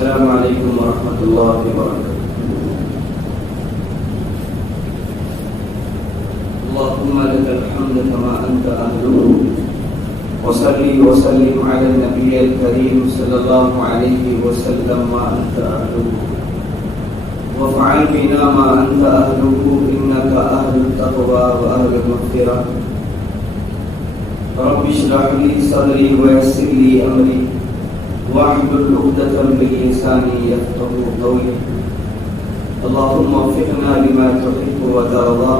السلام علیکم ورحمۃ اللہ وبرکاتہ. اللهم لك الحمد كما أنت أهله وصلي وسلم على النبي الكريم صلى الله عليه وسلم ما أنت أهله وافعل بنا ما أنت أهله إنك أهل التقوى وأهل المغفرة. رب اشرح لي صدري ويسر لي أمري واحلل عقدة من لساني يفقهوا قولي. اللهم وفقنا لما تحب وترضى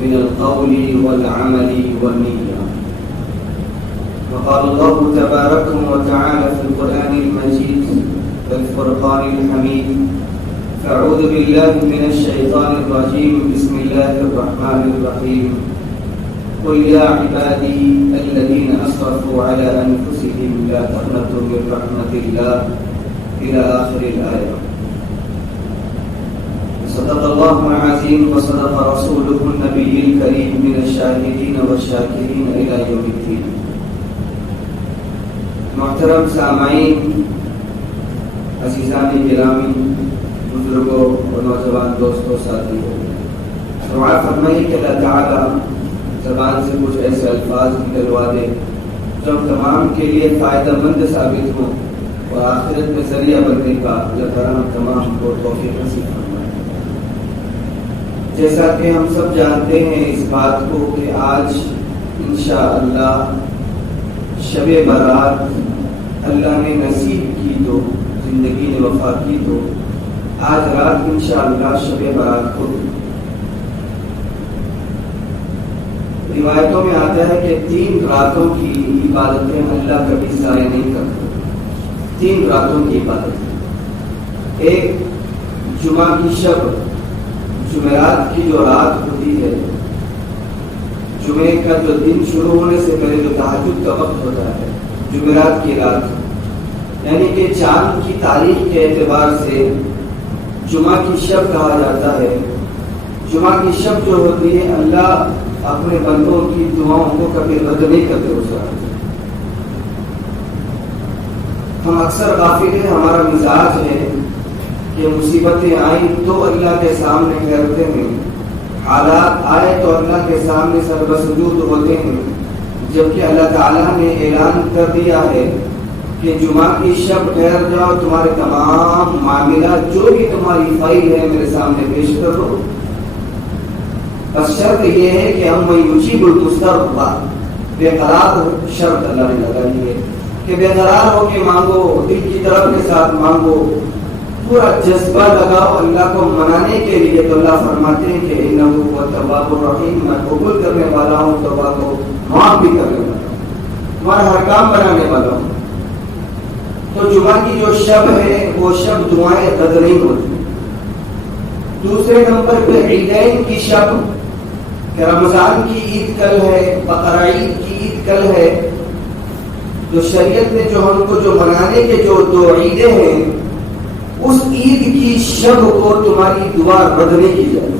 من القول والعمل والنية. وقال الله تبارك وتعالى في القرآن المجيد والفرقان الحميد: فأعوذ بالله من الشيطان الرجيم بسم الله الرحمن الرحيم. قل يا عبادي الذين أسرفوا على أنفسهم لا تقنطوا من رحمة الله إلى آخر الآية. صدق الله العظيم وصدق رسوله النبي الكريم من الشاهدين والشاكرين إلى يوم الدين. محترم سامعین، عزیزان گرامی، بزرگوں اور نوجوان دوستوں، ساتھیوں، دعا فرمائیے کہ اللہ تعالیٰ زبان سے کچھ ایسے الفاظ نکلوا دے جو تمام کے لیے فائدہ مند ثابت ہوں اور آخرت میں ذریعہ بننے کا اللہ تعالیٰ تمام کو توفیق نصیب فرمائے. جیسا کہ ہم سب جانتے ہیں اس بات کو کہ آج انشاءاللہ شب برات اللہ نے نصیب کی تو زندگی نے وفا کی تو آج رات انشاءاللہ شب برات کو. روایتوں میں آتا ہے کہ 3 راتوں کی عبادتیں اللہ کبھی ضائع نہیں کرتا. 3 راتوں کی عبادت. ایک جمعہ کی شب، جمعرات کی جو رات ہوتی ہے، جمعے کا جو دن شروع ہونے سے پہلے جو تہجد کا وقت ہوتا ہے، جمعرات کی رات، یعنی کہ چاند کی تاریخ کے اعتبار سے جمعہ کی شب کہا جاتا ہے. جمعہ کی شب جو ہوتی ہے اللہ اپنے بندوں کی دعاؤں کو کبھی رد نہیں کرتے. اس رات ہم اکثر غافل ہیں، ہمارا مزاج ہے کہ مصیبتیں آئیں تو اللہ کے سامنے ٹھہرتے ہیں، حالات آئے تو اللہ کے سامنے سربسجود ہوتے ہیں، جبکہ اللہ تعالیٰ نے اعلان کر دیا ہے کہ جمعہ کی شب ٹھہر جاؤ، تمہارے تمام معاملات جو بھی تمہاری فائل ہے میرے سامنے پیش کر دو. بس شرط یہ ہے کہ ہم یجیب المضطر، بے قرار شرط اللہ نے لگائی ہے کہ بے قرار ہو کے مانگو، دل کی طرف کے ساتھ مانگو، پورا جذبہ لگاؤ اللہ کو منانے کے لیے. تو اللہ فرماتے ہیں کہ انہ هو التواب الرحیم، میں قبول کرنے والا ہوں، توبہ کو معاف بھی کرنے والا ہوں، تمہارا ہر کام بنانے والا ہوں. تو جمعہ کی جو شب ہے وہ شب دعائیں رد نہیں ہوتی. دوسرے نمبر پہ عیدین کی شب، کہ رمضان کی عید کل ہے، بقرہ عید کی عید کل ہے. جو شریعت نے جو ہم کو جو منانے کے جو 2 عیدیں ہیں، اس عید کی شب کو تمہاری دعا رد نہیں کی جائے.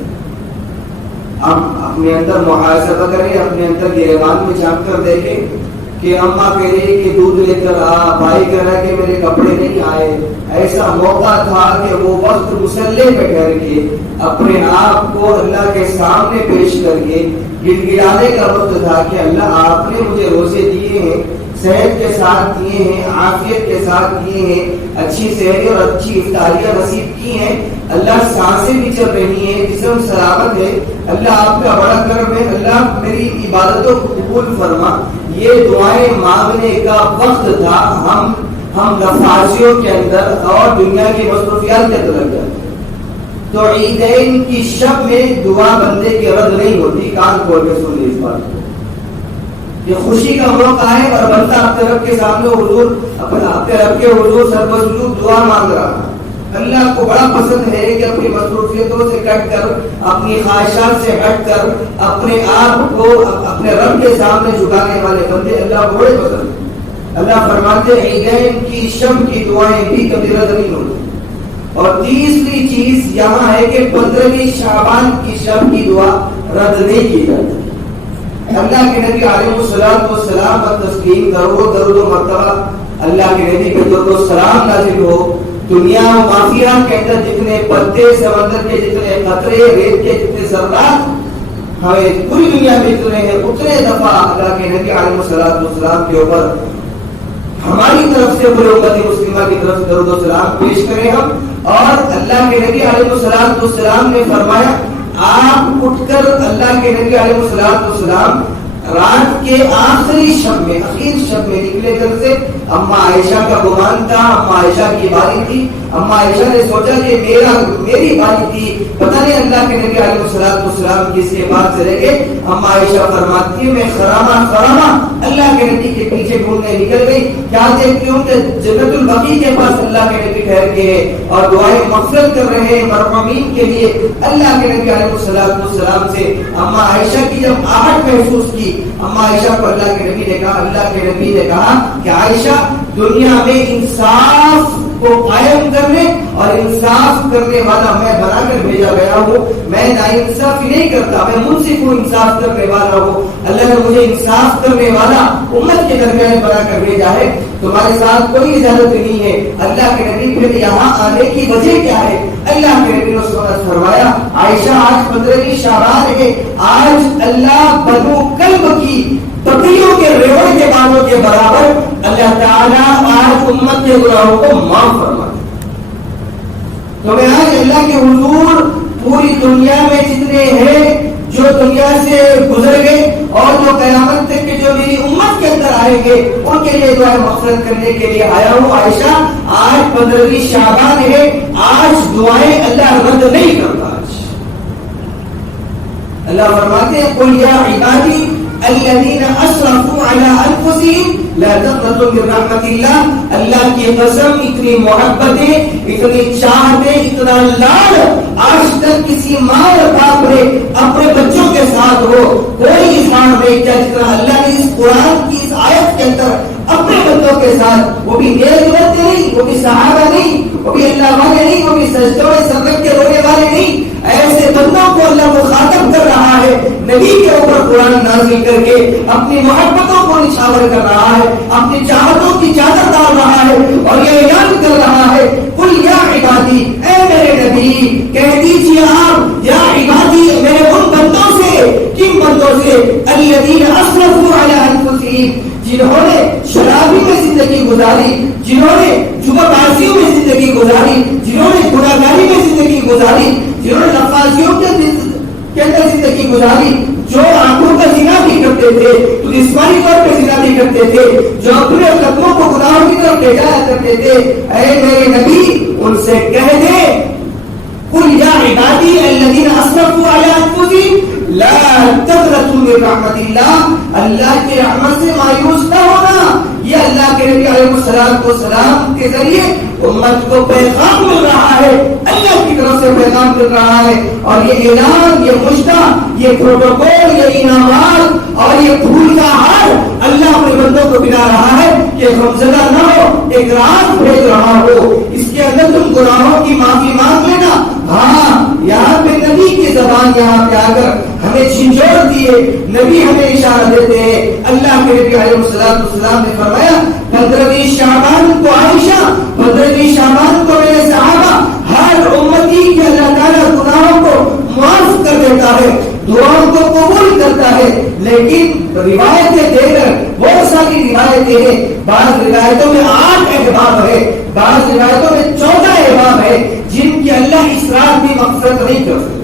ہم اپنے اندر محاسبہ کریں، اپنے اندر گریبان میں جھانک کر دیکھیں کہ اماں کہہ رہی کہ دودھ لے کر آ، بھائی کہہ رہا کہ میرے کپڑے نہیں آئے. ایسا موقع تھا کہ وہ وقت مصلی پہ ٹھہر کے اپنے آپ کو اللہ کے سامنے پیش کر کے گڑگڑانے کا وقت تھا کہ اللہ آپ نے مجھے روزے دیے ہیں، صحت کے ساتھ دیے ہیں، عافیت کے ساتھ دیے ہیں، اچھی صحت اور اچھی افطاریاں نصیب کی ہیں، اللہ سانسیں بھی چل رہی ہیں، جسم سلامت ہے، اللہ آپ کا بڑا کرم ہے، اللہ میری عبادتوں کو قبول فرما. یہ دعائیں مانگنے کا وقت تھا. ہم نفازیوں کے اندر اور دنیا کی مصروفیات کے اندر لگ جاتے ہیں. تو عیدین کی شب میں دعا بندے کی رد نہیں ہوتی. کان کھول کے سن لیں اس بات کو. یہ خوشی کا موقع ہے اور بندہ اپنے رب کے سامنے حضور، اپنے رب کے حضور سربسجود دعا مانگ رہا ہے. اللہ کو بڑا پسند ہے کہ اپنی مصروفیتوں سے کٹ کر، اپنی خواہشات سے ہٹ کر اپنے آپ کو اپنے رب کے سامنے جھکانے والے بندے اللہ کو بڑے پسند ہیں. اللہ فرماتے ہیں عیدین کی شب کی دعائیں بھی کبھی رد نہیں ہوتی. اور تیسری چیز یہاں ہے کہ 15ویں شعبان کی شب کی دعا رد نہیں کی جاتی. اللہ کے نبی علیہ الصلوۃ والسلام پر تسلیم درود و مرتبہ اللہ کے نبی پہ درود و سلام نازل ہو. دنیا و مافیا کے اندر جتنے پتے، سمندر کے جتنے قطرے، ریت کے جتنے ذرات ہمیں پوری دنیا میں جتنے ہیں، اتنے دفعہ اللہ کے نبی علیہ الصلوۃ والسلام کے اوپر ہماری طرف سے پورے امت مسلمہ کی طرف سے درود و سلام پیش کریں ہم. اور اللہ کے نبی علیہ الصلوۃ والسلام نے فرمایا آپ اٹھ کر اللہ کے نبی علیہ الصلوۃ والسلام رات کے آخری شب میں، اخیر شب میں نکلے گھر سے. اما عائشہ کا گمان تھا، اما عائشہ کی باری تھی. اما عائشہ نے سوچا کہ میری باری تھی، پتہ نہیں اللہ کے نبی علیہ الصلوۃ والسلام کس کے بعد چلے گئے. اما عائشہ فرماتی ہے میں خرامہ اللہ کے نبی کے پیچھے ڈھونڈنے نکل گئی. کیا دیکھتی ہوں کہ جنت البقیع کے پاس اللہ کے نبی ٹھہر کے ہیں اور دعائیں مغفرت کر رہے ہیں مرحومین کے لیے. اللہ کے نبی علیہ الصلوۃ والسلام سے اما عائشہ کی جب آہٹ محسوس کی، اما عائشہ کو اللہ کے نبی نے کہا، اللہ کے نبی نے کہا کہ عائشہ دنیا میں انصاف کو قائم کرنے اور انصاف کرنے والا میں بنا کر بھیجا گیا ہوں. میں ناانصافی نہیں کرتا، میں منصف ہوں، انصاف کرنے والا ہوں. اللہ نے مجھے انصاف کرنے والا امت کے درمیان بنا کر بھیجا ہے. تمہارے ساتھ کوئی اجازت نہیں ہے. اللہ کے نبی پھر یہاں آنے کی وجہ کیا ہے؟ اللہ کے نبی نے فرمایا عائشہ آج 15 شعبان ہے، آج اللہ بنو کلب کی بکریوں کے ریوڑ کے بالوں کے برابر اللہ تعالیٰ آج امت کے گناہوں کو معاف فرما دے. تو میں آج اللہ کے حضور پوری دنیا میں جتنے ہیں جو دنیا سے گزر گئے اور جو قیامت تک کے جو میری امت کے اندر آئیں گے ان کے لیے دعائیں مغفرت کرنے کے لیے آیا ہوں. عائشہ آج 15 شعبان ہے، آج دعائیں اللہ رد نہیں کرتا. اللہ فرماتے ہیں قل یا عبادی الذین اسرفوا علی انفسہم لا تقنطوا من رحمت اللہ. اللہ کی قسم اتنی محبتیں، اتنی چاہتیں، اتنا لاڈ آج تک کسی ماں اور باپ نے اپنے بچوں کے ساتھ ہو کوئی اظہار نہیں کیا جتنا اللہ نے اس قرآن کی اس آیت کے اندر اپنے بندوں کے ساتھ. وہ بھی نیک بندے نہیں، وہ بھی صحابہ نہیں، وہ بھی اللہ والے نہیں، وہ بھی سجدوں میں سر رکھ کے رونے والے نہیں. ایسے بندوں کو اللہ مخاطب کر رہا ہے، نبی کے اوپر قرآن نازل کر کے اپنی محبتوں کو نچھاور کر رہا ہے، اپنی چاہتوں کی چادر ڈال رہا ہے اور یہ اعلان کر رہا ہے قل یا عبادی، اے میرے نبی کہہ دیجیے آپ یا عبادی میرے ان بندوں سے، کن بندوں سے؟ الذین اسرفوا علی انفسہم، جنہوں نے شرابی میں زندگی گزاری، جنہوں نے جوا بازیوں میں زندگی گزاری، جنہوں نے گناہگاری میں زندگی گزاری، جنہوں نے نفاسیوں کے اندر زندگی گزاری، جو آنکھوں کا زنا بھی کرتے تھے، تو جسمانی طور پہ زنا بھی کرتے تھے، جو اپنے قدموں کو گناہوں کی طرف لے جایا کرتے تھے. اے میرے نبی ان سے کہہ دے قل یا عبادی الذین اسرفوا علی انفسہم لا تقنطوا من رحمت اللہ. اللہ کی رحمت سے مایوس نہ ہونا. یہ اللہ کے نبی علیہ الصلوۃ والسلام کے ذریعے امت کو پیغام مل رہا ہے، اللہ کی طرف سے پیغام مل رہا ہے. اور یہ اعلان، یہ مشتہ، یہ پروٹوکول، یہ انعامات اور یہ پھول کا ہار اللہ اپنے بندوں کو ملا رہا ہے کہ غمزدہ نہ ہو، ایک راز بھیج رہا ہو، اس کے اندر تم گناہوں کی معافی مانگ لینا. ہاں یہاں پہ نبی کی زبان یہاں پہ آ کر ہمیں جھنجھوڑ دیے، نبی ہمیں اشارہ دیتے ہیں. اللہ کے نبی علیہ الصلوۃ والسلام نے فرمایا 15 شعبان کو عائشہ، 15 شعبان کو میرے صحابہ، ہر امتی کے اللہ تعالیٰ گناہوں کو معاف کر دیتا ہے، دعاؤں کو قبول کرتا ہے. لیکن روایتیں دے کر بہت ساری روایتیں ہیں، بعض روایتوں میں 8 احباب ہے، بعض روایتوں میں 14 احباب ہے جن کی اللہ اسراف بھی مغفرت نہیں کر سکتے.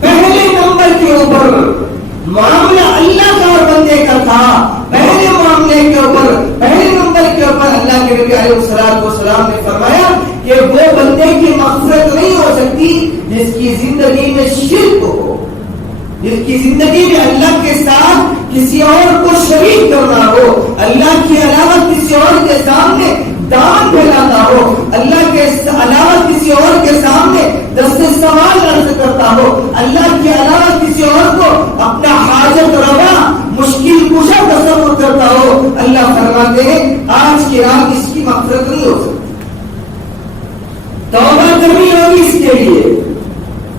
پہلے نمبر کے اوپر معاملہ اللہ کا اور بندے کا تھا. پہلے معاملے کے اوپر، پہلے نمبر کے اوپر اللہ کے نبی علیہ الصلوۃ والسلام نے فرمایا کہ وہ بندے کی مغفرت نہیں ہو سکتی جس کی زندگی میں شرک ہو، جس کی زندگی میں اللہ کے ساتھ کسی اور کو شریک کرنا ہو، اللہ کے علاوہ کسی اور کے سامنے دامن پھیلاتا ہو، اللہ کے علاوہ کسی اور کے سامنے دست سوال عرض کرتا ہو، اللہ کے علاوہ کسی اور کو اپنا حاجت روا مشکل کشا تصور کرتا ہو. اللہ فرماتے ہیں آج کی رات اس کی مغفرت نہیں ہو سکتی. توبہ کرنی ہوگی اس کے لیے.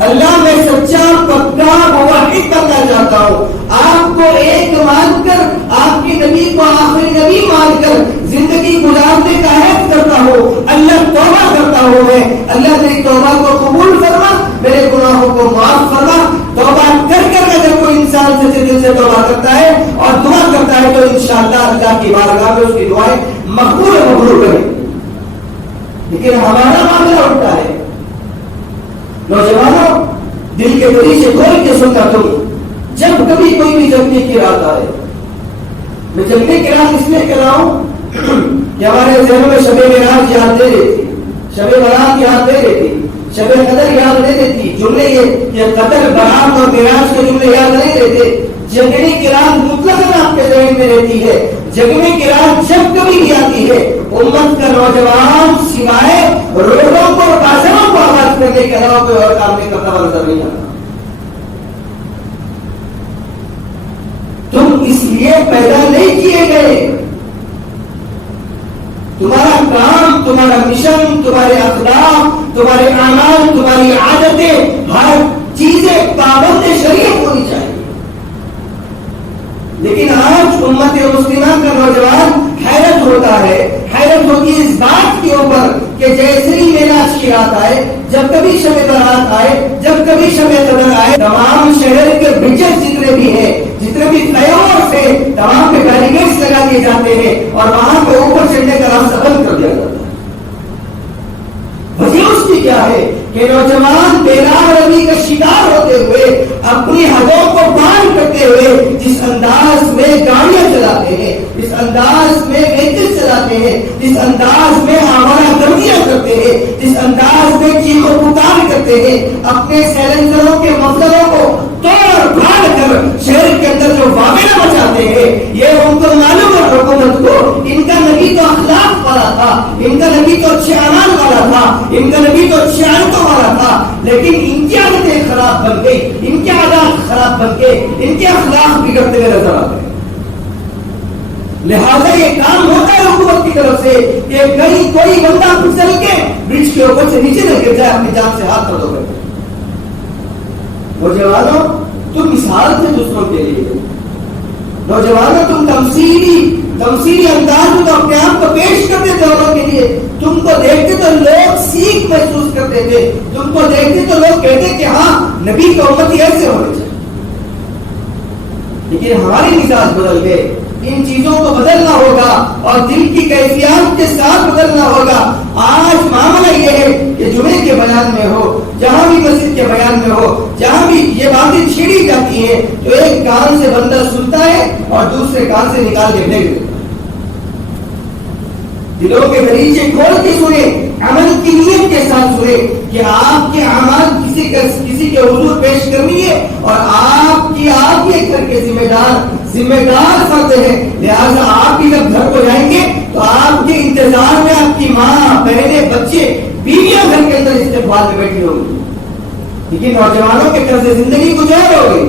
اللہ میں سچا پکا موحد بننا چاہتا ہوں. آپ کو ایک مان کر، آپ کے نبی کو آخری نبی مان کر زندگی گزارنے کا ہوں میں, اللہ میری توبہ کو قبول فرما, میرے گناہوں کو معاف فرما. توبہ کر کر اگر کوئی انسان سچے دل سے توبہ کرتا ہے اور دعا کرتا ہے تو انشاءاللہ اللہ کی بارگاہ میں اس کی دعائیں مقبول و مقبول کریں. لیکن ہمارا معاملہ الٹا ہے. نوجوانوں, دل کے دریچے کھول کے سننا تم, جب کبھی کوئی بھی جگنے کی رات آئے, میں جگنے کی رات اس لیے کر رہا ہوں کہ ہمارے ذہنوں میں شب معراج یاد دے دیتی, شب برات یاد دے دیتی, شب قدر یاد نہیں دیتی. جملے یہ قدر برات اور معراج کے جملے یاد نہیں دیتے. جگنے کی رات مطلق آپ کے ذہن میں رہتی ہے. جگنے کی رات جب کبھی بھی آتی ہے, امت کا نوجوان سوائے روڈوں کو اور بازاروں کو آباد کرنے کے علاوہ کوئی اور کام نہیں کرتا ہوا نظر نہیں آتا. تم اس لیے پیدا نہیں کیے گئے. تمہارا کام, تمہارا مشن, تمہارے اخلاق, تمہارے اعمال, تمہاری عادتیں, ہر چیزیں پابند شریعت ہونی چاہیے. لیکن آج امت مسلمہ کا نوجوان حیرت ہوتا ہے, حیرت ہوتی ہے اس بات کے اوپر کہ جیسے ہی معراج کی رات آئے, جب کبھی شب برات آئے, جب کبھی شب قدر آئے, تمام شہر کے برجز جتنے بھی ہیں, جتنے بھی فلائی اوورز ہیں, تمام پہ بیریکیڈز لگا دیے جاتے ہیں اور وہاں پہ اوپر چڑھنے کا راستہ بند کر دیا جاتا ہے. وجہ اس کی کیا ہے کہ نوجوان بیرار روی کا شکار ہوتے ہوئے, اپنی حدوں کو پار کرتے ہوئے جس انداز میں گاڑیاں چلاتے ہیں, جس انداز میں وہیکل چلاتے ہیں, جس انداز میں آوارہ گردیاں کرتے ہیں, جس انداز میں چیخ و پکار کرتے ہیں, اپنے سیلنسروں کے مفلروں کو توڑ پھاڑ کر شہر کے اندر جو واقعہ مچاتے ہیں, یہ ان کو معلوم ہے حکومت کو ان کا نبی تو اخلاق والا تھا, ان کا نبی تو اچھے اعمال والا تھا, ان کا نبی تو اچھی عادتوں والا تھا, لیکن ان کی عادتیں خراب بن گئی, ان کے عادات خراب بن گئے, ان کے اخلاق بگڑتے ہوئے نظر آتے ہیں. لہذا یہ کام ہوتا ہے حکومت کی طرف سے کہ کہیں کوئی بندہ پھسل کے برج کے اوپر سے نیچے نہ گر جائے, اپنی جان سے ہاتھ دھو کر. نوجوانوں, تم مثال تھے دوسروں کے لیے. نوجوانوں, تم تمثیلی انداز میں تو اپنے آپ کو پیش کرتے تھے اوروں کے لیے. تم کو دیکھتے تو لوگ سیکھ محسوس کرتے تھے, تم کو دیکھتے تو لوگ کہتے کہ ہاں نبی کا امتی ایسے ہونے چاہیے. لیکن ہمارے مزاج بدل گئے. ان چیزوں کو بدلنا ہوگا اور دل کی کیفیات کے ساتھ بدلنا ہوگا. آج معاملہ یہ ہے کہ جمعے کے بیان میں ہو, جہاں بھی مسجد کے بیان میں ہو, جہاں بھی یہ باتیں چھیڑی جاتی ہیں تو ایک کان سے بندہ سنتا ہے اور دوسرے کان سے نکال کے پھینک دیتا ہے. دلوں کے دریچے کھول کے سنے, عمل کی نیت کے ساتھ سنے کہ آپ کے اعمال کسی کے حضور پیش کرنی ہے اور آپ یہ گھر کے ذمہ دار فرد ہیں. لہٰذا آپ بھی جب گھر کو جائیں گے تو آپ کے انتظار میں آپ کی ماں, بہنیں, بچے, بیویاں گھر کے اندر استقبال میں بیٹھی ہوں گی. لیکن نوجوانوں کے طرز زندگی گزار ہوگی,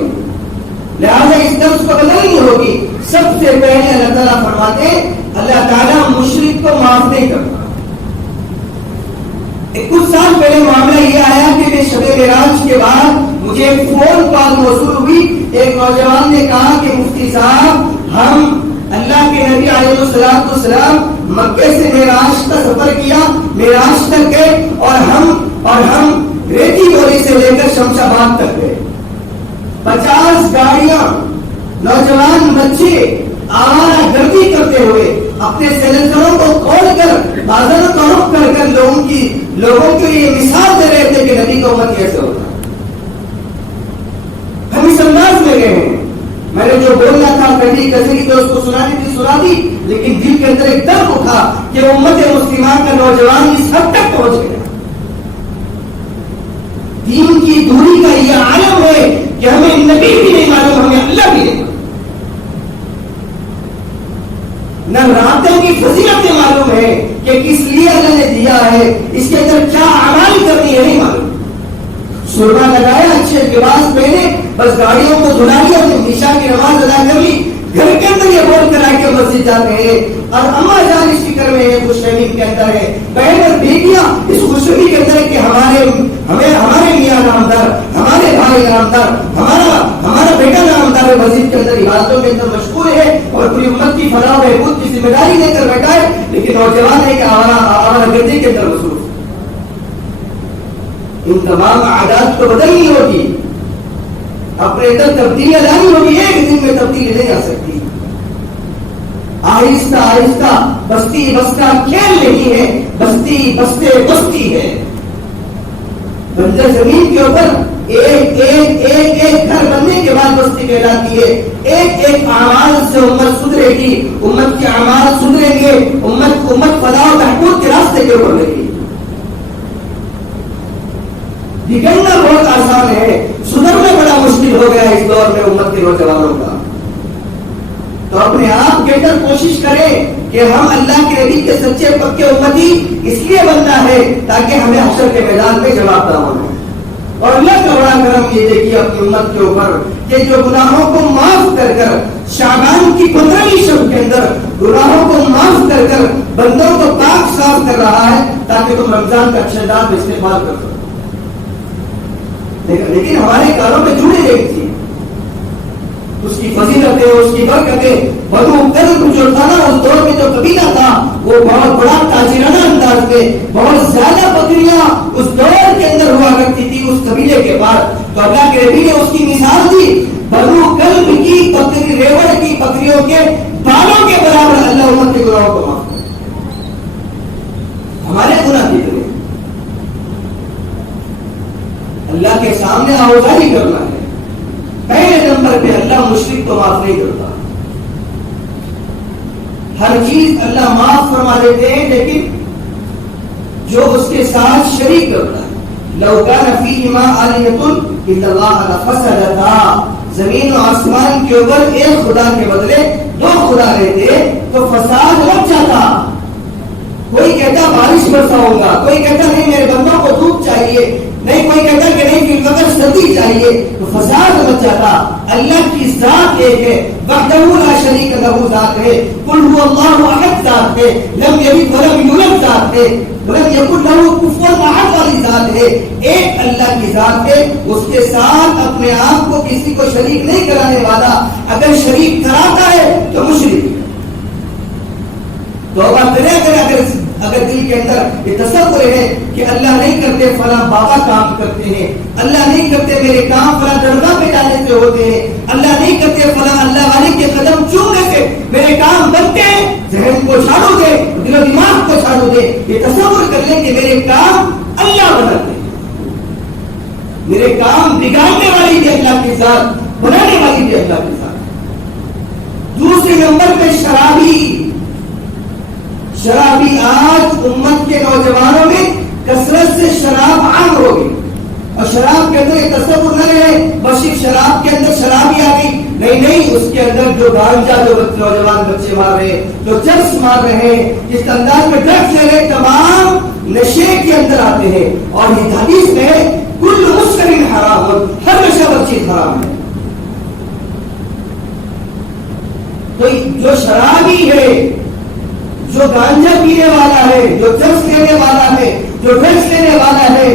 لہٰذا اس طرز کو بدلنی ہوگی. سب سے پہلے اللہ تعالیٰ فرماتے ہیں اللہ تعالیٰ مشرک کو معاف نہیں کرتا. کچھ سال پہلے معاملہ یہ آیا کہ میں شب معراج کے بعد مجھے ایک فون کال موصول ہوئی. ایک نوجوان نے کہا کہ مفتی صاحب, ہم اللہ کے نبی علیہ السلام مکے سے معراج کا سفر کیا, معراج تک گئے اور ہم ریتی بوری سے لے کر شمس آباد تک گئے. 50 گاڑیاں, نوجوان بچے آوارہ گردی کرتے ہوئے اپنے سیلنسروں کو کھول کر بازاروں کو رخ کر کر لوگوں کو یہ مثال دے رہے تھے کہ نبی کا امت ایسے ہوتا ہے. ہم اس انداز میں گئے ہیں. میں نے جو بولنا تھا کڑی کثری تو اس کو سنا دی, لیکن دل کے اندر ایک درد اٹھا کہ امت مسلمہ کا نوجوان اس حد تک پہنچ گیا. دین کی دوری کا یہ عالم ہے کہ ہمیں نبی بھی نہیں معلوم, ہمیں اللہ بھی نہیں معلوم, نہ راتوں کی فضیلتیں معلوم ہے کہ کس لیے اللہ نے دیا ہے, اس کے اندر کیا اعمال کرنی ہے نہیں معلوم. سرما لگایا, اچھے لباس پہنے, بس گاڑیوں کو دھلا لیا, عشاء کی نماز ادا کر لی, گھر کے اندر یہ بول کر آ کے مسجد جاتے ہیں اور اماں جان اس فکر میں ہے, خوش فہمی کے اندر ہے, بہن اور بیٹیاں اس خوشی کے اندر ہے کہ ہمارے میاں نامدار, ہمارے بھائی نامدار, ہمارا بیٹا نامدار مسجد کے اندر عبادتوں کے اندر مشغول ہے اور پوری امت کی فلاح و بہبود کی ذمہ داری لے کر بیٹھا ہے. لیکن نوجوان ہے کہ ہمارا گردی کے اندر مصروف. ان تمام عادات کو بدلنی ہوگی، اپنے اندر تبدیلیاں لانی ہوگی، ایک دن میں تبدیلی نہیں آ سکتی۔ آہستہ آہستہ، بستی بستہ کھیل نہیں ہے، بستی بستے بستی ہے۔ بنجر زمین کے اوپر ایک ایک ایک ایک گھر بننے کے بعد بستی کہلاتی ہے۔ ایک ایک اعمال سے امت سدھرے گی، امت کے اعمال سدھریں گے، امت فلاح و بہبود کے راستے کے اوپر لگے گی۔ بگڑنا بہت آسان ہے، سدھرنا بڑا مشکل ہو گیا اس دور میں امت کے نوجوانوں کا۔ تو اپنے آپ کے اندر کوشش کریں کہ ہم اللہ کے نبی کے سچے پکے امتی اس لیے بننا ہے تاکہ ہمیں حشر کے میدان میں جواب دہ ہونا ہے۔ اور اللہ کا بڑا کرم یہ دیکھیے اپنی امت کے اوپر کہ جو گناہوں کو معاف کر کر شعبان کی 15ویں شب کے اندر گناہوں کو معاف کر کر بندوں کو پاک صاف کر رہا ہے تاکہ تم رمضان کا اچھے دار میں استقبال کر سکو۔ لیکن ہمارے کاروں میں جڑی رہی تھی اس کی فضیلتیں، اس کی برکتیں۔ بنو کلب جو تھا نا اس دور میں جو قبیلہ تھا وہ بہت بڑا تاجرانہ انداز میں بہت زیادہ بکریاں اس دور کے اندر ہوا کرتی تھی اس قبیلے کے بعد۔ تو اللہ کے نبی نے اس کی مثال دی، بنو کلب کی بکری، ریوڑ کی بکریوں کے بالوں کے برابر اللہ امت کے گناہوں کو معاف کرے۔ ہمارے گناہ کتنے؟ اللہ کے سامنے آوازاری کرنا ہے۔ پہلے نمبر پہ اللہ مشرک کو معاف نہیں کرتا، ہر چیز اللہ معاف فرما دیتے ہیں، لیکن جو اس کے ساتھ شریک کرتا ہے لو کان فیہما آلہۃ الا اللہ لفسدتا، زمین و آسمان کے اوپر ایک خدا کے بدلے دو خدا رہتے تو فساد مچ جاتا۔ کوئی کہتا بارش برساؤں گا، کوئی کہتا نہیں میرے بندوں کو دھوپ چاہیے، نہیں کوئی کہتا کہ نہیں فی الوقت سردی چاہیے، تو فساد مچ جاتا۔ اللہ کی ذات ایک ہے، وحدہ لا شریک لہ ذات ہے، قل هو اللہ احد ذات ہے، لم یلد ولم یولد ذات ہے، ولم یکن لہ کفوا احد والی ذات ہے۔ ایک اللہ کی ذات ہے، اس کے ساتھ اپنے آپ کو کسی کو شریک نہیں کرانے والا، اگر شریک کراتا ہے تو مشرک ہے۔ توبہ کرے اگر دل کے اندر یہ تصور ہے کہ اللہ نہیں کرتے فلاں بابا کام کرتے ہیں، اللہ نہیں کرتے میرے کام فلاں درگاہ پہ جانے سے ہوتے ہیں، اللہ نہیں کرتے فلاں اللہ والے کے قدم چومنے سے میرے کام بنتے ہیں، ذہن کو چھاڑو دے، دل و دماغ کو چھاڑو دے، یہ تصور کر لیں کہ میرے کام اللہ بناتے ہیں، میرے کام بگاڑنے والی بھی اللہ کی ذات، بنانے والی بھی اللہ کی ذات۔ دوسرے نمبر پہ شرابی آج امت کے نوجوانوں میں کثرت سے شراب عام ہو گئی، اور شراب کے اندر یہ تصور نہ رہے بس شراب کے اندر شرابی آ گئی، نہیں، اس کے اندر جو گانجا جو نوجوان بچے مار رہے، جو چرس مار رہے ہیں، جس انداز میں ڈرگس لے رہے، تمام نشے کے اندر آتے ہیں۔ اور یہ حدیث میں کل مسکر حرام، ہر نشہ بر چیز حرام ہے۔ تو جو شرابی ہے، جو گانجا پینے والا ہے، جو چرس لینے والا ہے، جو ڈرگس لینے والا ہے،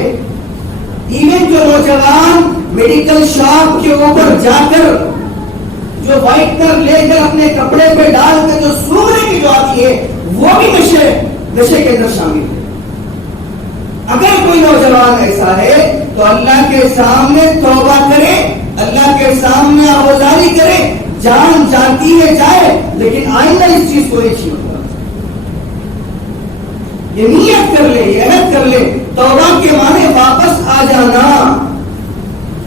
ایون جو نوجوان میڈیکل شاپ کے اوپر جا کر جو وائٹنر لے کر اپنے کپڑے پہ ڈال کر جو سونگنے کی جو آتی ہے، وہ بھی نشے کے اندر شامل ہے۔ اگر کوئی نوجوان ایسا ہے تو اللہ کے سامنے توبہ کرے، اللہ کے سامنے آوازاری کرے، جان جاتی ہے جائے، لیکن آئندہ اس چیز کو نہیں چھوڑے۔ یہ نیت کر لے، یہ عہد کر لے، توبہ کے معنی واپس آ جانا،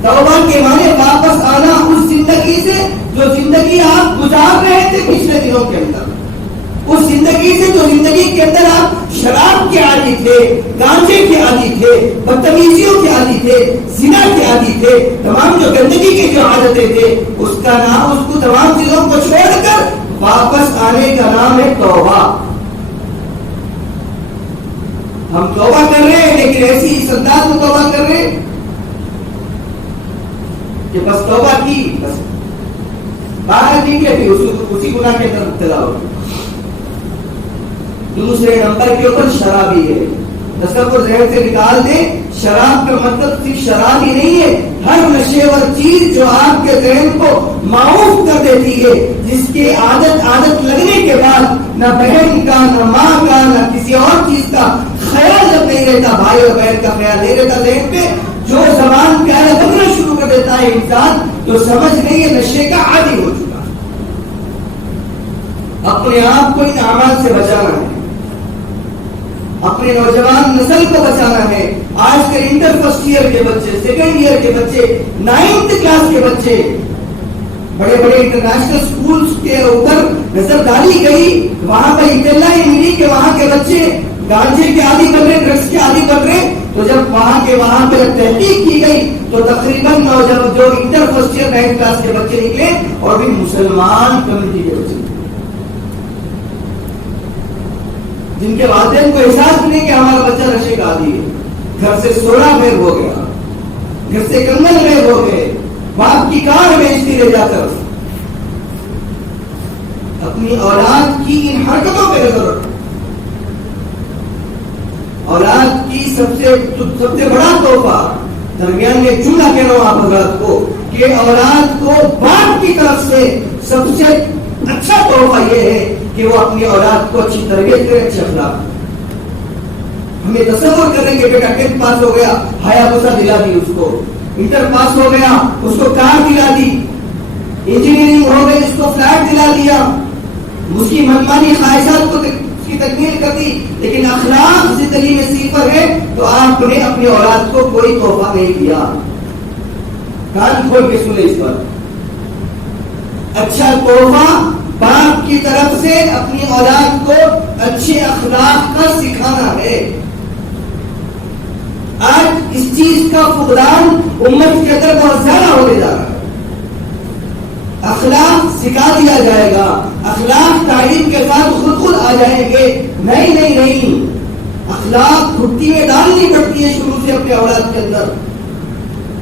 توبہ کے معنی واپس آنا اس زندگی سے جو زندگی آپ گزار رہے تھے پچھلے دنوں کے اندر، اس زندگی سے جو زندگی کے اندر آپ شراب کے عادی تھے، گانجے کے عادی تھے، بدتمیزیوں کے عادی تھے، زنا کے عادی تھے، تمام جو گندگی کی جو عادتیں تھے، اس کا نام، اس کو تمام چیزوں کو چھوڑ کر واپس آنے کا نام ہے توبہ۔ ہم توبہ کر رہے ہیں لیکن ایسی اس انداز میں توبہ کر رہے ہیں کہ بس توبہ کی، بس باہر نکلے بھی اسی گناہ کے اندر مبتلا ہو۔ دوسرے نمبر کے اوپر شرابی ہے، تصور ذہن سے نکال دیں، شراب کا مطلب صرف شراب ہی نہیں ہے، ہر نشیور چیز جو آپ کے ذہن کو معوف کر دیتی ہے، جس کی عادت لگنے کے بعد نہ بہن کا، نہ ماں کا، نہ کسی اور چیز کا خیال جب نہیں رہتا، بھائی اور بہن کا خیال نہیں رہتا ذہن پہ، ہے انسان جو سمجھ نہیں ہے نشے کا عادی ہو چکا. اپنے آپ کو ان اعمال سے بچانا ہے, اپنے نوجوان نسل کو بچانا ہے. آج کل انٹر فرسٹ ایئر کے بچے, سیکنڈ ایئر کے بچے, 9th کلاس کے بچے, بڑے بڑے انٹرنیشنل سکولز کے اوپر نظر ڈالی گئی, وہاں پہ اطلاع ملی کہ وہاں کے بچے گانجے کے عادی بن رہے, ڈرگس کے عادی بن رہے. تو جب وہاں پہ تحقیق کی گئی تو تقریباً جو inter first year 9th class کے بچے نکلے اور بھی مسلمان کمیونٹی کے بچے, جن کے والدین کو احساس نہیں کہ ہمارا بچہ نشے کا عادی ہے. گھر سے سونا غائب ہو گیا, گھر سے کنگن غائب ہو گئے, باپ کی کار بیچتی لے جا کر. اپنی اولاد کی ان حرکتوں پہ نظر رکھو. اولاد کی سب سے بڑا تحفہ, درمیان میں جملہ کہہ رہا ہوں آپ حضرات کو, کہ اولاد کو باپ کی طرف سے سب سے اچھا تحفہ یہ ہے کہ وہ اپنی اولاد کو اچھی تربیت کرے, اچھے اخلاق. ہمیں تصور کریں کہ بیٹا 10th پاس ہو گیا, ہایابوسا دلا دی اس کو, انٹر پاس ہو گیا اس کو کار دلا دی, انجینئرنگ ہو گئی اس کو فلیٹ دلا دیا, اس کی منمانی خواہشات کو اس کی تکمیل کر دی, لیکن اخلاق زندگی میں صفر ہے تو آپ نے اپنی اولاد کو کوئی تحفہ نہیں دیا. کان کھول کے سنیں اس پر. اچھا تحفہ باپ کی طرف سے اپنی اولاد کو اچھے اخلاق کا سکھانا ہے. آج اس چیز کا فقدان امت کے اندر بہت زیادہ ہونے جا رہا ہے. اخلاق سکھا دیا جائے گا, اخلاق تعلیم کے ساتھ خود آ جائیں گے. نہیں, اخلاق گھٹی میں ڈالنی پڑتی ہے شروع سے اپنے اولاد کے اندر,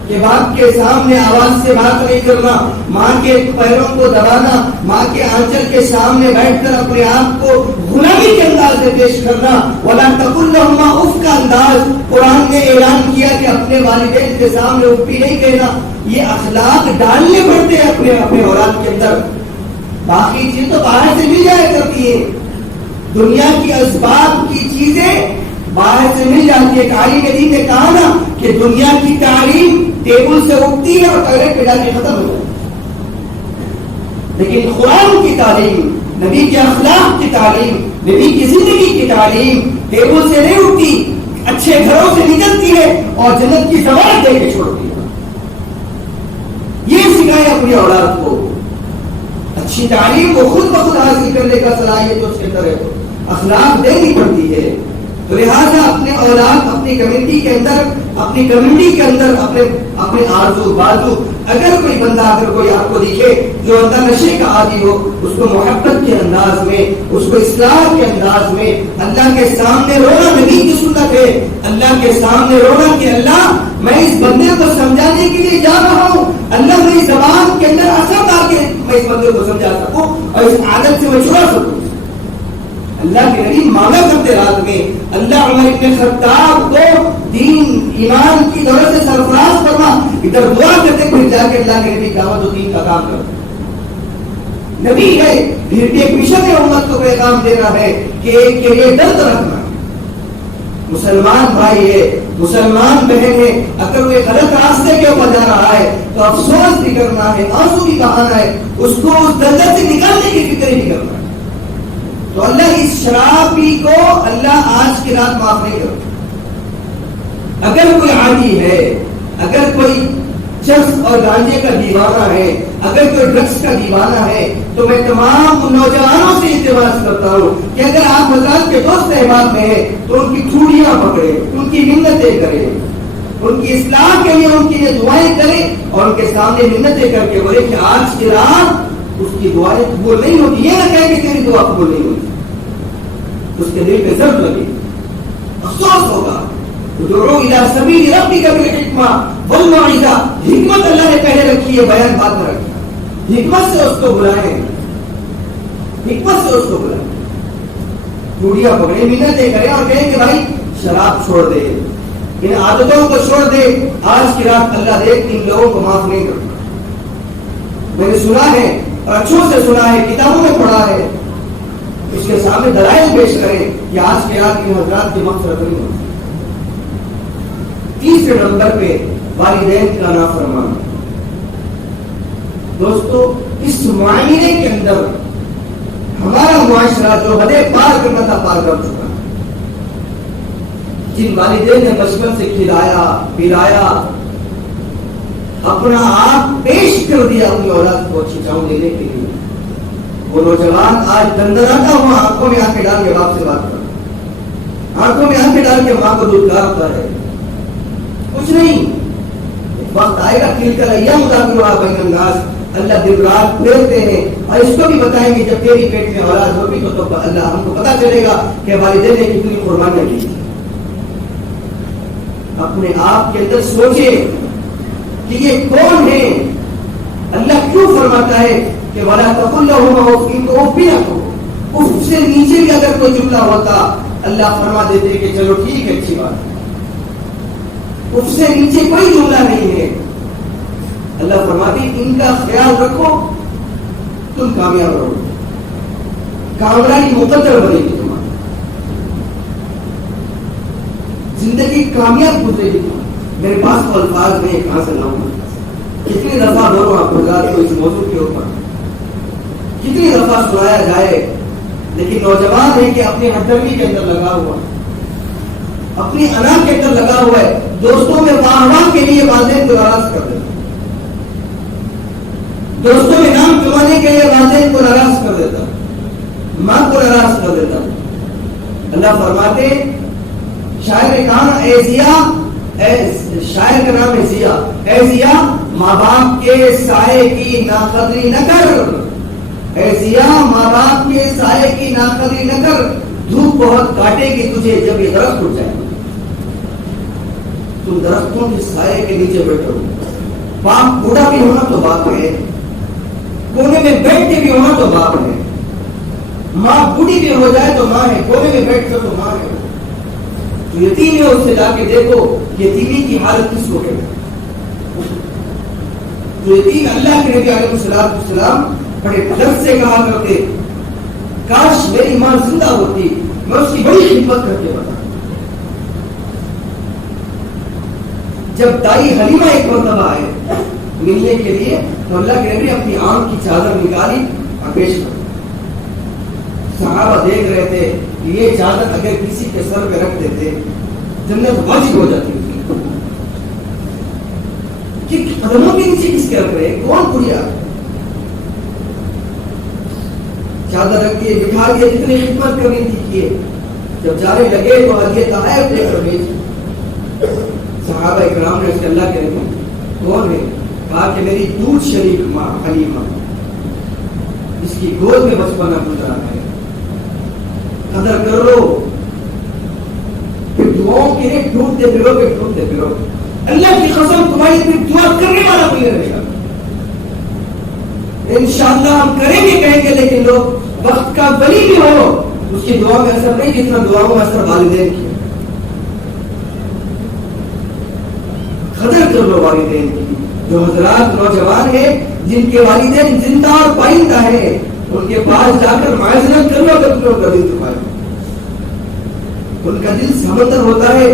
کہ باپ کے سامنے آواز سے بات نہیں کرنا, ماں کے پیروں کو دبانا, ماں کے آنچل کے سامنے بیٹھ کر اپنے آپ کو غلامی کے انداز سے پیش کرنا, وَلَا تَقُلْ لَهُمَا اُفْ کا انداز. قرآن نے اعلان کیا کہ اپنے والدین کے سامنے اف بھی نہیں کہنا. یہ اخلاق ڈالنے پڑتے ہیں اپنے اولاد کے اندر. باقی چیز تو باہر سے مل جایا کرتی ہے, دنیا کی اسباب کی چیزیں باہر سے مل جاتی ہے. عالم دین نے کہا نا کہ دنیا کی تعلیم ٹیبل سے اٹھتی ہے اور ٹوائلٹ پہ جا کے ختم ہو جاتی ہے, لیکن قرآن کی تعلیم, نبی کے اخلاق کی تعلیم, نبی کی زندگی کی تعلیم ٹیبل سے نہیں اٹھتی, اچھے گھروں سے نکلتی ہے اور جنت کی ضمانت دے کے چھوڑتی ہے. یہ سکھائے اپنی اولاد کو. اچھی تعلیم کو خود بخود حاصل کرنے کا صلاحیت اس کے اندر ہے, اخلاق دینی پڑتی ہے. تو لہٰذا اپنے اولاد, اپنی کمیونٹی کے اندر اپنے آرزو بازو, اگر کوئی بندہ, اگر کوئی آپ کو دکھے جو اندر نشے کا عادی ہو, اس کو محبت کے انداز میں, اس کو اصلاح کے انداز میں اللہ کے سامنے رونا. نبی کی سنت ہے اللہ کے سامنے رونا کہ اللہ میں اس بندے کو سمجھانے کے لیے جا رہا ہوں, اللہ میری زبان کے اندر اثر ڈال کے میں اس بندے کو سمجھا سکوں اور اس عادت سے میں چھڑا سکوں. اللہ کے نبی مانگا کرتے رات میں, اللہ عمر ابن خطاب کو دین ایمان کی دولت سے سرفراز فرما. ادھر دعا کرتے پھر جا کے اللہ کے نبی دعوت و دین کا کام کرتے. نبی ہے, پھر بھی ایک مشن ہے امت کو پیغام دینا ہے کہ ایک کے لیے درد رکھنا. مسلمان بھائی ہے, مسلمان بہن ہے, اگر وہ غلط راستے کے اوپر جا رہا ہے تو افسوس بھی کرنا ہے, آنسو بھی بہانا ہے, اس کو اس دلدل سے نکالنے کی فکر ہی نہیں کرنا ہے. تو اللہ اس شرابی کو اللہ آج کی رات معاف نہیں کرتا. اگر کوئی عادی ہے, اگر کوئی چرس اور گانجے کا دیوانہ ہے, اگر کوئی ڈرگس کا دیوانہ ہے, تو میں تمام نوجوانوں سے التماس کرتا ہوں کہ اگر آپ حضرات کے دوست احباب میں ہیں تو ان کی چوڑیاں پکڑیں, ان کی منتیں کریں, ان کی اصلاح کے لیے ان کے لیے دعائیں کریں اور ان کے سامنے منتیں کر کے بولے کہ آج کی رات اس کی دعائیں قبول نہیں ہوتی. یہ نہ کہے کہ تیری دعا قبول نہیں ہوتی, اس کے دل پہ ضرب لگے, افسوس ہوگا. ادعو الی سبیل ربک بالحکمہ والموعظہ. حکمت اللہ نے پہلے رکھی ہے, بیان بعد میں رکھا. حکمت سے اس کو بلائیں, حکمت سے اس کو بلائیں, چوڑیاں پکڑے, منتیں کریں اور کہیں کہ بھائی شراب چھوڑ دے, ان عادتوں کو چھوڑ دے. آج کی رات اللہ دیکھ ان لوگوں کو معاف نہیں کرتا. میں نے سنا ہے اور اچھوں سے سنا ہے, کتابوں میں پڑھا ہے, اس کے سامنے دلائل پیش کریں کہ آج کے رات ان حضرات کی مغفرت نہیں ہوتی. تیسرے نمبر پہ والدین کا نافرمانی. دوستو اس معائنے کے اندر ہمارا معاشرہ جو حدیں پار کرنا تھا پار کر چکا. جن والدین نے بچپن سے کھلایا پلایا اپنا آپ پیش کر دیا اپنی اولاد کو اچھی چاؤں دینے کے لیے, وہ نوجوان آج دندراتا ہوا آنکھوں میں آنکھیں ڈال کے باپ سے بات کرتا, آنکھوں میں آنکھیں ڈال کے ماں کو دودھ ہوتا ہے. کچھ نہیں, وقت آئے گا تلکل ایام مدافع بین الناس, اللہ دن رات پھیرتے ہیں. اور اس کو بھی بتائیں گے جب تیری پیٹ میں اولاد ہوگی تو اللہ ہم کو پتا چلے گا کہ والدین نے کتنی قربانیاں کی. اپنے آپ کے اندر سوچے کہ یہ کون ہے. اللہ کیوں فرماتا ہے کہ وَلَا تَقُلْ لَهُمَا اُفٍّ, ان کو اف بھی نہ کہو. اف سے نیچے بھی اگر کوئی جملہ ہوتا اللہ فرما دیتے کہ چلو ٹھیک ہے اچھی بات. اف سے نیچے کوئی جملہ نہیں ہے. اللہ فرماتے ان کا خیال رکھو تم کامیاب رہو, کامیابی مقدر بنے گی, تمہاری زندگی کامیاب گزرے گی. میرے پاس تو الفاظ نہیں کہاں سے لاؤں گا. کتنی دفعہ بولوں آپ حضرات کو اس موضوع کے اوپر, کتنی دفعہ سنایا جائے, لیکن نوجوان ہے کہ اپنی ہٹرمی کے اندر لگا ہوا, اپنی انا کے اندر لگا ہوا ہے. دوستوں میں واہ واہ کے لیے والدین کو ناراض کر دیتا, دوستوں میں نام کمانے کے لیے والدین کو ناراض کر دیتا, ماں کو ناراض کر دیتا. اللہ فرماتے, شاعر نے کہا اے ضیا, شاعر کا نام ہے ضیا, اے ضیا ماں باپ کے سائے کی ناقدری نہ کر. اے ضیا ماں باپ کے سائے کی ناقدری نہ کر, دھوپ بہت کاٹے گی تجھے جب یہ درخت اٹھ جائے. تم درختوں کے سائے کے نیچے بیٹھو. باپ بوڑھا بھی ہونا تو باپ ہے, کونے میں بیٹھ کے بھی ہونا تو باپ ہے. ماں بوڑھی بھی ہو جائے تو ماں ہے, کونے میں بیٹھ کر تو ماں ہے. تو یتیم ہے اس سے جا کے دیکھو یتیمی کی حالت کس کو کہتے ہیں. تو یتیم اللہ کے نبی علیہ السلام بڑے درد سے کہا کرتے کاش میری ماں زندہ ہوتی, میں اس کی بڑی خدمت کر کے بتا. جب دائی حلیمہ ایک مرتبہ آئے ملنے کے لیے تو اللہ کے نبی اپنی آنکھ کی چادر نکالی اور پیش کر. صحابہ دیکھ رہے تھے کہ یہ چادر اگر کسی کے سر پہ رکھ دیتے جنت واجب ہو جاتی. قدموں کے نیچے کس کے رکھ رہے, کون پڑیا؟ چادر رکھ کے بٹھا دیا, جتنی خدمت کرنی تھی کیے. جب جانے لگے تو یہ تحائف لے کر بھیج. صحابہ اکرام نے اس کے اللہ کے نبی کون ہے؟ کہا کہ میری دودھ شریف ماں حلیمہ, اس کی گود میں بچپنا گزرا ہے, قدر کر لو. پھر دعاؤں کے لیے ڈھونڈتے پھرو گے, ڈھونڈتے پھرو گے. اللہ کی قسم تمہاری پھر دعا کرنے والا کوئی رہے گا. انشاءاللہ ہم کریں گے کہیں گے, لیکن لوگ وقت کا ولی بھی ہو اس کی دعا میں اثر نہیں جتنا دعاؤں میں اثر والدین کی. قدر کر لو والدین کی. جو حضرات نوجوان ہیں جن کے والدین زندہ اور پائندہ ہیں ان کے پاس جا کر معذرت کر لو اگر تم لوگ کا دل دکھائے. ان کا دل سمندر ہوتا ہے,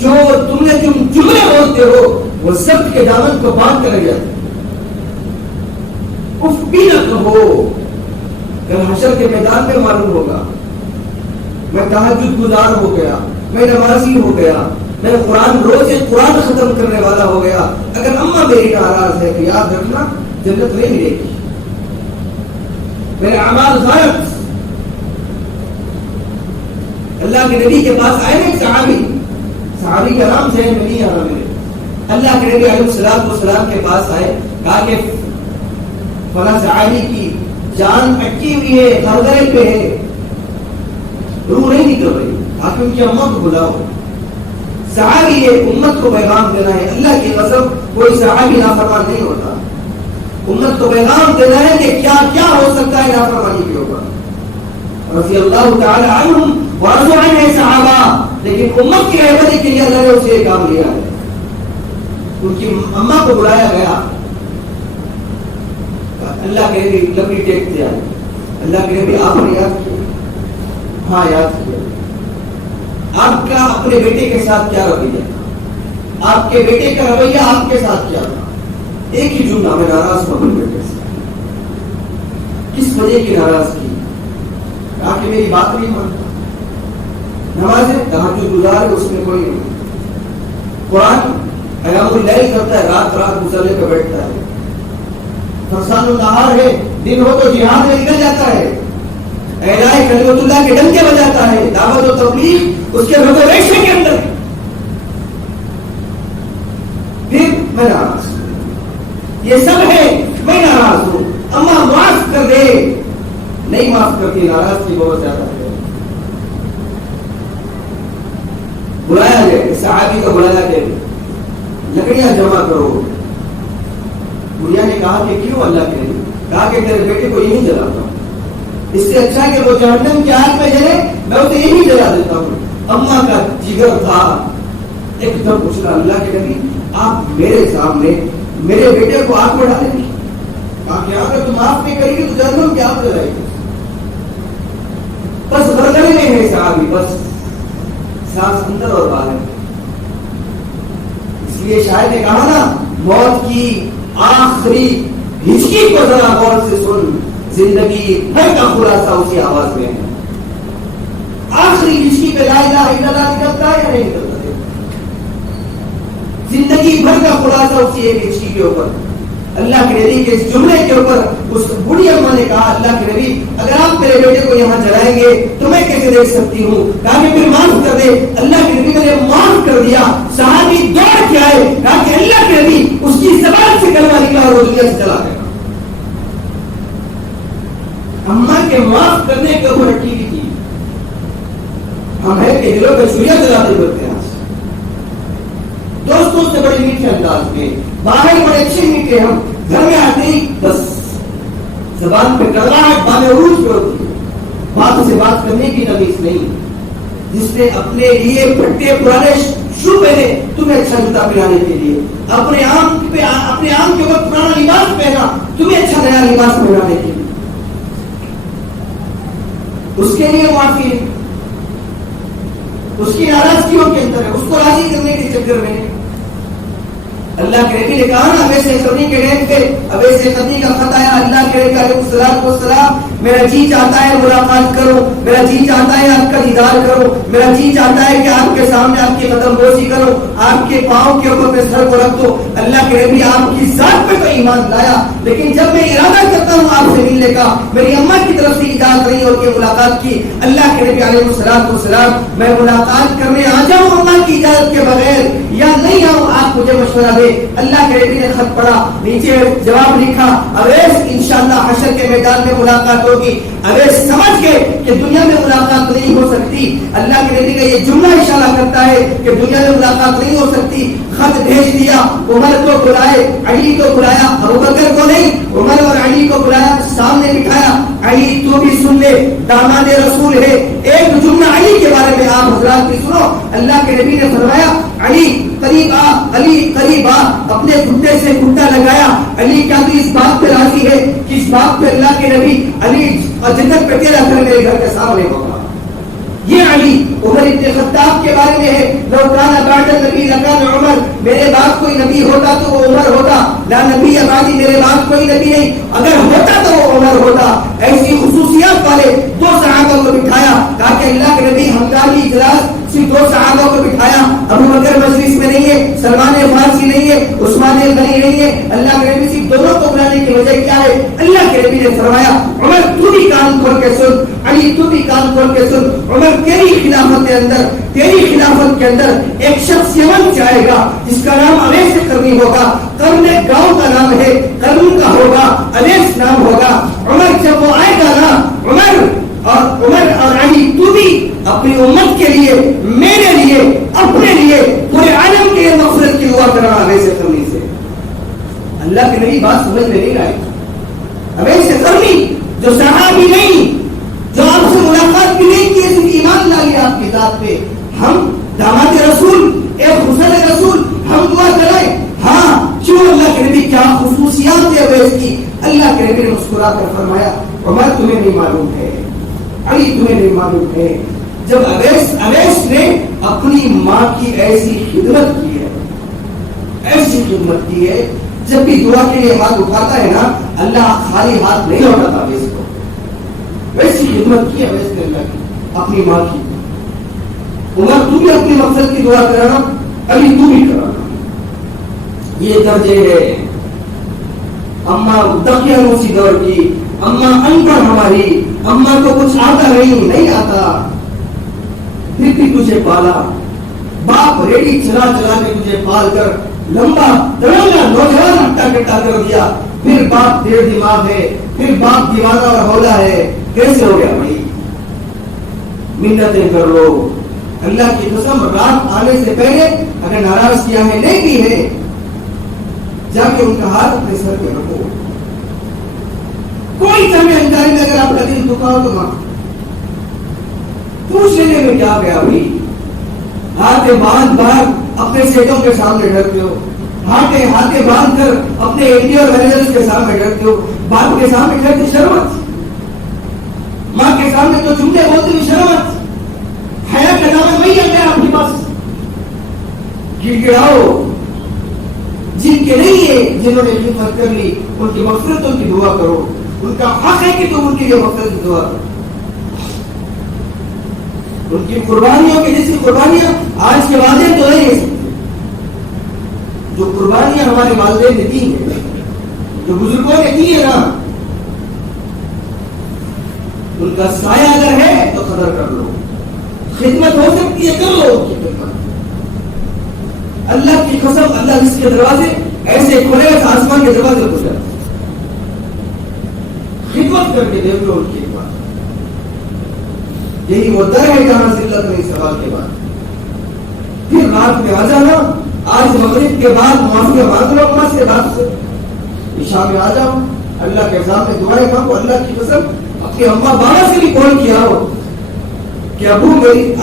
جو تم نے جملے بولتے ہو وہ ضبط کے دامن کو باندھ کر رہ جاتے. اف بھی نہ کہو, کل حشر کے میدان میں معلوم ہوگا میں تہجد گزار ہو گیا, میں نمازی ہو گیا, میں قرآن روز قرآن ختم کرنے والا ہو گیا. اگر اماں میری ناراض ہے تو یاد رکھنا جنت نہیں ملے گی, میرے اعمال ضائع. اللہ کے نبی کے پاس آئے نا صحابی کا نام ذہن میں نہیں آ رہا میرے. اللہ کے نبی علیہ السلام کے پاس آئے, کہا کہ فلاں صحابی کی جان اٹکی ہوئی ہے, غرغرے پہ ہے, روح نہیں نکل رہی, آپ ان کی اماں کو بلاؤ. صحابی ہے, امت کو پیغام دینا ہے. اللہ کی قسم کوئی صحابی نافرمان نہیں ہوتا. امت کو پیغام دینا ہے کہ کیا کیا ہو سکتا ہے نافرمانی کے اوپر. رضی اللہ تعالی عنہم ورضوا عنہ صحابہ, لیکن امت کی رہبری کے لیے اللہ نے اسے کام لیا ہے. ان کی اماں کو بلایا گیا, اللہ کے نبی لکڑی ٹیکتے آئے. اللہ کے نبی آپ نے یاد کیا؟ ہاں یاد کیا. آپ کا اپنے بیٹے کے ساتھ کیا رویہ تھا, آپ کے بیٹے کا رویہ آپ کے ساتھ کیا تھا؟ ایک ہی جملہ, میں ناراض ہوں اپنے بیٹے سے. کس وجہ کی ناراضگی؟ کہا کہ میری بات نہیں مانتا، نمازیں تہجد گزار اس میں کوئی نہیں، قرآن قیام اللیل کرتا ہے، رات رات مصلے پہ بیٹھتا ہے، فرسان النہار ہے، دن ہو تو جہاد میں نکل جاتا ہے، اعلاء کلمت اللہ کے ڈنکے بجاتا ہے، دعوت و تبلیغ اس کے ریزرویشن کے اندر، پھر میں ناراض ہوں، یہ سب ہے میں ناراض ہوں، اماں معاف کر دے، نہیں معاف کرتی، ناراضگی بہت زیادہ ہے۔ بلایا گیا صحابی کو، بلایا کہ لکڑیاں جمع کرو، بڑھیا نے کہا کہ کیوں اللہ کے لیے؟ کہا کہ تیرے بیٹے کو یہی جلاتا ہوں، اس سے اچھا کہ وہ جہنم کی آگ میں جلے، میں اسے یہی جلا دیتا ہوں۔ اماں کا جگر تھا، ایک دم پوچھنا اللہ کے نبی آپ میرے سامنے میرے بیٹے کو آگ میں ڈالیں گے؟ کہا کہ اگر تم معاف نہیں کریں گے تو جہنم کی آگ جلائے گی۔ بس برگڑے میں ہے صحابی، بس سانس اندر اور باہر۔ اس لیے شاعر نے کہا نا، موت کی آخری ہچکی کو ذرا غور سے سن، زندگی بھر کا خلاصہ اسی آواز میں ہے۔ آخری ہچکی پہ لا الہ الا اللہ نکلتا ہے یا نہیں نکلتا؟ زندگی بھر کا خلاصہ اسی ایک ہچکی کے اوپر، اللہ کے نبی کے اس جملے کے اوپر اس بڑھی اماں نے کہا اللہ کے نبی اگر آپ میرے بیٹے کو یہاں جلائیں گے تو میں کیسے دیکھ سکتی ہوں؟ کہا کہ پھر معاف کر دے۔ اللہ کے نبی نے معاف کر دیا، صحابی دوڑ کے آئے، کہا کہ اللہ کے نبی اس کی زبان سے کلمہ نکلا اور وہ دنیا سے چلا گیا۔ اماں کے معاف کرنے کے اوپر اٹکی بھی تھی، ہم ہے کہ دلوں پہ چھریاں چلاتے پھرتے ہیں، دوستوں سے بڑے میٹھے انداز میں، باہر بڑے اچھے میٹھے، ہم گھر میں آتے ہی بس زبان پہ کڑواہٹ بام عروج پہ ہوتی ہے، بات سے بات کرنے کی تمیز نہیں۔ جس نے اپنے لیے پھٹے پرانے شو پہنے تمہیں اچھا جوتا پہنانے کے لیے، اپنے آم کے اوپر پرانا لباس پہنا تمہیں اچھا نیا لباس پہنانے کے لیے، اس کے لیے معافی ہے، اس کی ناراضگیوں کے اندر ہے، اس کو راضی کرنے کے چکر میں اللہ کے نبی نے کہا نا ویسے قبری کے ٹائم پہ ویسے قبری کا خط آیا، اللہ کے نبی علیہ الصلوۃ والسلام میرا جی چاہتا ہے ملاقات کرو، میرا جی چاہتا ہے آپ کا دیدار کرو، میرا جی چاہتا ہے کہ آپ کے سامنے آپ کی قدم بوسی کرو، آپ کے پاؤں کے اوپر میں سر کو رکھ دو۔ اللہ کے نبی آپ کی ذات پہ تو ایمان لایا، لیکن جب میں ارادہ کرتا ہوں آپ سے ملنے کا، میری اماں کی طرف سے اجازت نہیں ہوتی ملاقات کی، اللہ کے نبی علیہ الصلوۃ والسلام میں ملاقات کرنے آ جاؤں اماں کی اجازت کے بغیر یا نہیں آؤں، آپ مجھے مشورہ دے۔ اللہ کے نبی نے خط پڑھا، نیچے جواب لکھا، اویس انشاءاللہ حشر کے میدان میں ملاقات ہوگی۔ اویس سمجھ گئے کہ دنیا میں ملاقات نہیں ہو سکتی، اللہ کے نبی کا یہ جملہ اشارہ کرتا ہے کہ دنیا میں ملاقات نہیں ہو سکتی۔ خط بھیج دیا، عمر کو بلائے، علی کو بلایا، ابوبکر کو نہیں، عمر اور علی کو بلایا، سامنے بٹھایا، علی تو بھی سن لے، داماد رسول ہے، ایک جملہ علی کے بارے میں آپ حضرات بھی سنو۔ اللہ کے نبی نے فرمایا علی قریب آ، علی قریب آ، اپنے گھٹنے سے گھٹنا لگایا، علی کیا تو اس بات پہ راضی ہے کہ اس بات پہ اللہ کے نبی علی جنت پہ تیرا گھر میرے گھر کے سامنے ہوگا؟ یہ علی عمر ابن خطاب کے بارے میں ہے، لو کان بعد النبی لکان عمر، میرے بعد کوئی نبی ہوتا تو وہ عمر ہوتا، لا نبی بعدی، میرے بعد کوئی نبی نہیں، اگر ہوتا تو وہ عمر ہوتا۔ ایسی خصوصیات والے دو صحابہ کو بٹھایا، کہا کہ اللہ کے نبی ہنگامی اجلاس صرف دو صحابہ کو بٹھایا، ابو بکر مجلس میں نہیں ہے، سلمان فارسی نہیں ہے، عثمان غنی نہیں ہے، اللہ کے نبی صرف دونوں کو بلانے کی وجہ کیا ہے؟ اللہ کے نبی نے فرمایا عمر تو بھی کان کھول کے سن، علی تو بھی کان کھول کے سن، عمر تیری خلافت کے اندر ایک شخص یمن سے آئے گا جس کا نام اویس قرنی ہوگا، قرن گاؤں کا نام ہے، قرن کا ہوگا، اویس نام ہوگا۔ عمر جب وہ آئے گا نا، عمر اور علی تو بھی اپنی امت کے لیے، میرے لیے، اپنے لیے، پورے عالم کے لیے مغفرت کی دعا کرنا اویس قرنی سے۔ اللہ کے نبی بات سمجھ میں نہیں آئی، اویس قرنی جو صحابی نہیں، جو آپ سے ملاقات بھی نہیں کی، صرف ایمان لا لیا آپ کی ذات پہ، ہم داماد رسول، ایک حسن رسول، ہم دعا کرائیں؟ ہاں کیوں؟ اللہ کے نبی کیا خصوصیات ہے اویس کی؟ اللہ کے نبی نے مسکرا کر فرمایا عمر تمہیں نہیں معلوم ہے، علی تمہیں نہیں معلوم ہے، جب اویس نے اپنی ماں کی ایسی خدمت کی ہے، ایسی خدمت کی ہے، جب بھی دعا کے لیے ہاتھ اٹھاتا ہے نا، اللہ خالی ہاتھ نہیں لوٹاتا اویس کو، ویسی خدمت کی ہے ویسے اللہ کی اپنی ماں کی. عمر تو بھی اپنے مقصد کی دعا کرانا, علی تو بھی کرانا. یہ درجے ہے. اماں تقیہ موسی دور کی, اماں ان پڑھ ہماری, اماں کو کچھ آتا نہیں آتا, پھر بھی تجھے پالا. باپ ریڈی چلا کے تجھے پال کر لمبا ترنگا نوجوان ہٹا کٹا کر دیا. پھر باپ دیر دماغ ہے, پھر باپ دیوانہ اور ہولا ہے. کیسے ہو گیا بھائی؟ منتیں کر لو. اللہ کی قسم رات آنے سے پہلے اگر ناراض کیا ہے, نہیں کی ہے, جا کے ان کا ہاتھ اپنے سر پہ رکھو. کوئی سمے انکاری میں اگر آپ کا دل دکھا ہو تو ماں پوچھ لینے میں کیا گیا بھائی؟ ہاتھ باندھ اپنے سیٹوں کے سامنے ڈرتے ہو, ہاتھ باندھ کر اپنے انڈیا اور مینیجرز کے سامنے ڈرتے ہو, باپ کے سامنے ڈرتے شرمت, ماں کے سامنے تو جملے بولتے ہوئے شرمت. حیا کا دامن وہی آ گیا آپ کے پاس. گڑ گڑاؤ. جن کے نہیں ہے, جنہوں نے خدمت کر لی, ان کی مغفرت ان کی دعا کرو. ان کا حق ہے کہ تم ان کے لیے مغفرت کی دعا کرو. ان کی قربانیوں کی جیسی قربانیاں آج کے والدین تو نہیں ہے. جو قربانیاں ہمارے والدین نے دی ہیں, جو بزرگوں نے دی ہے نا, ان کا سایہ اگر ہے تو قدر کر لو. خدمت ہو سکتی ہے, کر لو ان کی خدمت. اللہ کی قسم, اللہ اس کے دروازے ایسے کھلے آسمان کے دروازے کھلے. خدمت کر کے دیکھ لو ان کی بات. یہی وہ در ہے جہاں ذلت نہیں سوال کے بعد. پھر رات میں آ جانا. آج مغرب کے بعد معافی مانگ لو اماں سے, بات سے عشاء میں آ جاؤ, اللہ کے سامنے دعائیں مانگو. اللہ کی قسم اپنے اماں بابا سے بھی کال کیا ہو کہ ابو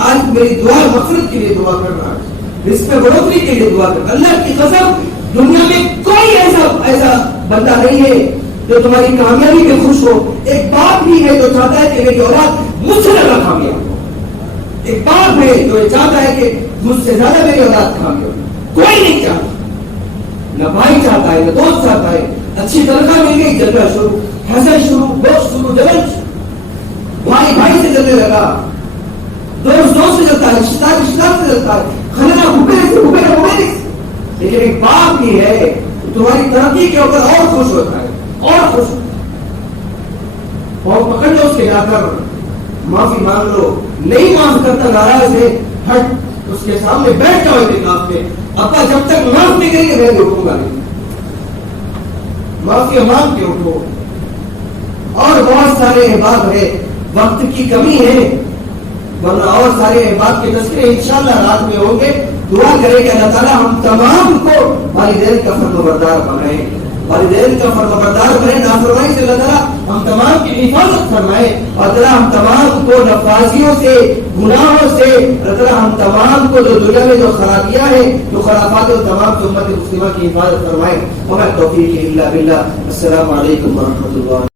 آج میری دعا مغفرت کے لیے دعا کر رہا ہے, اس میں بڑھوتری کے لیے دعا کر. اللہ کی قسم دنیا میں کوئی ایسا بندہ نہیں ہے جو تمہاری کامیابی میں خوش ہو. ایک باپ بھی ہے جو چاہتا ہے کہ میری اولاد مجھ سے زیادہ کامیاب ہو. ایک باپ ہے جو یہ چاہتا ہے کہ مجھ سے زیادہ میری اولاد کامیاب ہو. کوئی نہیں چاہتا. نہ بھائی چاہتا ہے, نہ دوست چاہتا ہے. اچھی تنخواہ مل گئی, جلوہ شروع, حسد شروع, دوست شروع, جلن شروع. بھائی سے جلنے لگا, دوست سے جلتا ہے, رشتہ سے جلتا ہے, خلنا بھوکے. لیکن ایک باپ بھی ہے تمہاری ترقی کے اوپر اور خوش ہوتا ہے, اور خوش. اور پکڑ لو اس کے جا کر, معافی مانگ لو. نہیں معاف کرتا, ناراض ہے, ہٹ, اس کے سامنے بیٹھ جاؤ اعتکاف میں. ابا جب تک معاف نہیں کریں گے میں بھی اٹھوں گا نہیں. معافی مانگ کے اٹھو. اور بہت سارے احباب ہے, وقت کی کمی ہے, ورنہ اور سارے احباب کے تذکرے انشاءاللہ رات میں ہوں گے. دعا کرے کہ اللہ تعالیٰ ہم تمام کو والدین کا فرمانبردار بنائے, والدین کا فرمانبردار بنے. نافرمانی سے اللہ تعالیٰ ہم تمام کی حفاظت فرمائے, اور اللہ تعالیٰ ہم تمام کو نفاذیوں سے, گناہوں سے, اللہ تعالیٰ ہم تمام کو جو دنیا میں جو خرابیاں ہیں, جو خرافات ہیں, تمام کی امت مسلمہ کی حفاظت فرمائے. وما التوفیق الا باللہ. السلام علیکم ورحمۃ اللہ.